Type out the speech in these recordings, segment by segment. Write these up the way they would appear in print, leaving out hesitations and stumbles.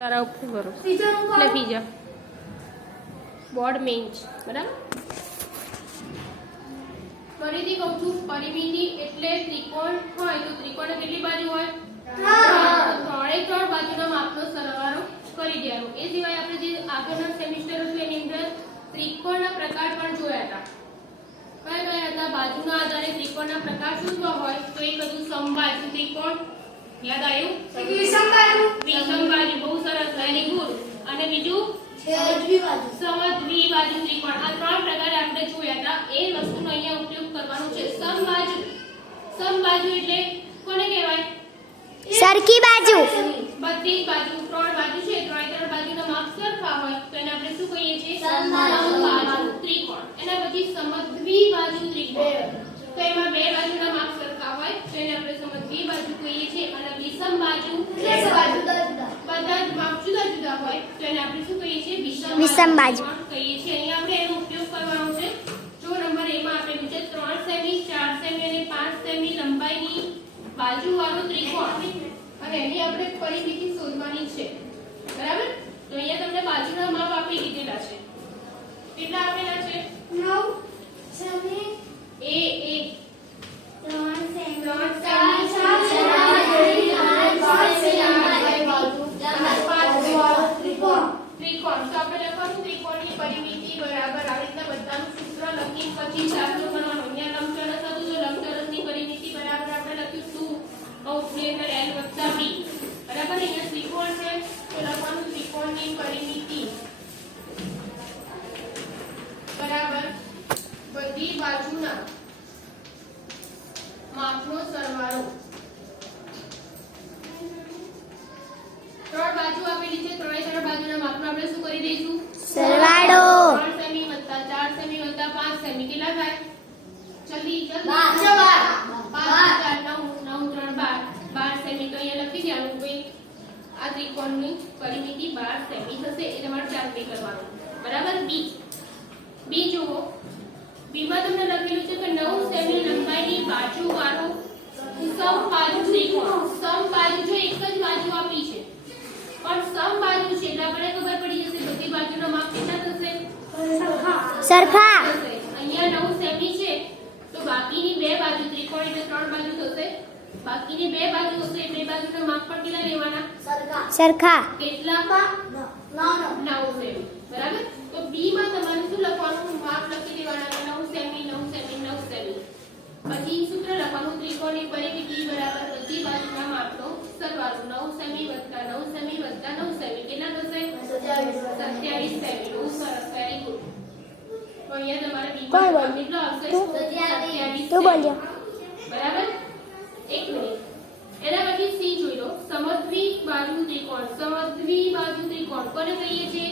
તારા ઉપર કરો એટલે પીઝા બોર્ડ મેન્ચ બરાબર ફરીથી કહું છું પરિમિતિ એટલે ત્રિકોણ હોય તો ત્રિકોણને કેટલી બાજુ હોય ત્રણે ત્રણ બાજુના માપનો સરવાળો કરી દેવાનો એ સિવાય આપણે જે આગળના સેમિસ્ટર હતું એની અંદર ત્રિકોણના પ્રકાર પણ જોયા હતા કયા હતા બાજુના આધારે ત્રિકોણના પ્રકાર શોધવા હોય તો એક હતું સમબાજુ ત્રિકોણ યાદ આવ્યું વિષમબાજુ બહુ સરસ વેરી ગુડ અને બીજું સમદ્વિબાજુ ત્રિકોણ આ ત્રણ પ્રકારે આપણે જોયા હતા એ વસ્તુનો અહીંયા ઉપયોગ કરવાનો છે સમબાજુ એટલે કોને કહેવાય સરખી બાજુ બધી બાજુ ત્રણ બાજુ છે ત્રણ બાજુના માપ સરખા હોય તો એને આપણે શું કહીએ છીએ સમબાજુ ત્રિકોણ એના પછી સમદ્વિબાજુ ત્રિકોણ તો એમાં બે બાજુના માપ સરખા હોય તો એને આપણે સમદ્વિબાજુ કહીએ છીએ અને વિષમબાજુ બધા જ માપ જુદા જુદા હોય તો એને આપણે શું કહીએ છીએ વિષમબાજુ કહીએ છીએ અહીંયા આપણે એનો ઉપયોગ કરવાનો છે જો નંબર A માં આપેલું છે 3 સેમી 4 સેમી અને 5 સેમી લંબાઈની બાજુવાળો ત્રિકોણ અને એની આપણે પરિમિતિ શોધવાની છે બરાબર તો અહીંયા તમને બાજુના માપ આપી દીધેલા છે કેટલા આપેલા છે 9 સેમી A 3 સેમી ત્રિકોણ તો આપણે લખવાનું ત્રિકોણની પરિમિતિ બરાબર આ રીતના બધાનું સૂત્ર લખી પછી દાખલો કરવાનો અહીંયા લંબચોરસ હતું તો લંબચોરસની પરિમિતિ બરાબર આપણે લખીશું કૌંસની અંદર L + B બરાબર અહીંયા ત્રિકોણ છે તો લખવાનું ત્રિકોણની પરિમિતિ બરાબર બધી બાજુના માપનો સરવાળો ત્રણ બાજુ આપેલી છે ત્રણે ત્રણ બાજુના માપનો આપણે શું કરી દઈશું સરવાળો 3 સેમી + 4 સેમી + 5 સેમી કેટલા થાય જલ્દી 5 સેમી તો અહીંયા લખી દેવાનું ભાઈ આ ત્રિકોણની પરિમિતિ 12 સેમી થશે એ તમારે ચાલતી કરવાનું બરાબર બી જુઓ બીમાં તમને લખેલું છે કે 9 સેમી લંબાઈની બાજુવાળો સમબાજુ ત્રિકોણ સમબાજુ જો એક જ બાજુ આપી છે પણ સમબાજુ છે એટલે આપણે ખબર પડી જશે બધી બાજુના માપ કેટલા થશે સરખા અહીંયા 9 સેમી છે તો બાકીની બે બાજુ ત્રિકોણ એટલે ત્રણ બાજુ થશે બાકીની બે બાજુ હશે બે બાજુના માપ પણ કેટલા લેવાના સરખા કેટલા 9 સેમી બરાબર તો બી માં તમારે શું લખવાનું માપ લખી દેવાના 9 સેમી 9 સેમી 9 સેમી પછી સૂત્ર લખવાનું ત્રિકોણની પરિમિતિ બરાબર બધી બાજુના માપનો સરવાળો 9 સેમી + 9 સેમી + 9 સેમી કેટલા થશે 27 સેમી બહુ સરસ વેરી ગુડ તો અહીંયા તમારે બી માં કેટલો આવશે 27 તું બોલ્યો બરાબર એક મિનિટ એના પછી સી જોઈ લો સમદ્વિબાજુ ત્રિકોણ કોને કહીએ છીએ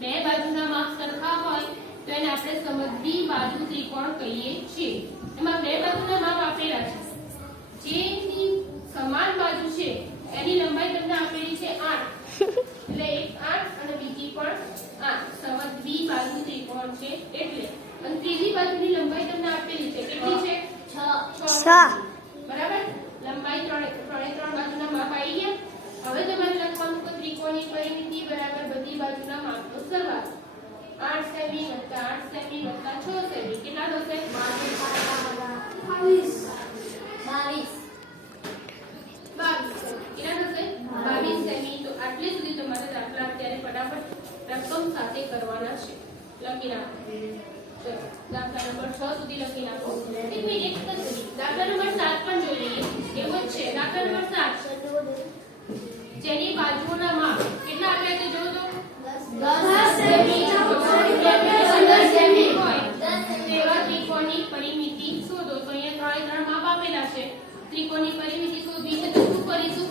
બે બાજુના માપ સરખા હોય તો એને આપણે સમદ્વિબાજુ ત્રિકોણ કહીએ છીએ એમાં બે બાજુના માપ આપેલા છે જેની સમાન બાજુ છે એની લંબાઈ તમને આપેલી છે 8 એટલે એક 8 અને બીજી પણ 8 સમદ્વિબાજુ ત્રિકોણ છે એટલે અને ત્રીજી બાજુની લંબાઈ તમને આપેલી છે કેટલી છે 6 બરાબર લંબાઈ ત્રણે ત્રણ બાજુના માપ આવી ગયા હવે તમારે લખવાનું કે ત્રિકોણની પરિમિતિ બરાબર બધી બાજુના માપનો સરવાળો 8 સેમી + 8 સેમી + 6 સેમી કેટલા થશે 22 કેટલા થશે 22 સેમી તો આટલે સુધી તમારે દાખલા અત્યારે ફટાફટ રકમ સાથે કરવાના છે લખી નાખો દાખલા નંબર 6 સુધી લખી નાખો એક મિનિટ દાખલા નંબર 7 પણ જોઈ લઈએ એવું જ છે દાખલા નંબર 7 જેની બાજુઓના માપ કેટલા આપ્યા છે જોજો 10 સેમી 15 સેમી હોય તેવા ત્રિકોણની પરિમિતિ શોધો તો અહીંયા ત્રણ માપ આપેલા છે ત્રિકોણની પરિમિતિ શોધવી છે તો શું કરીશું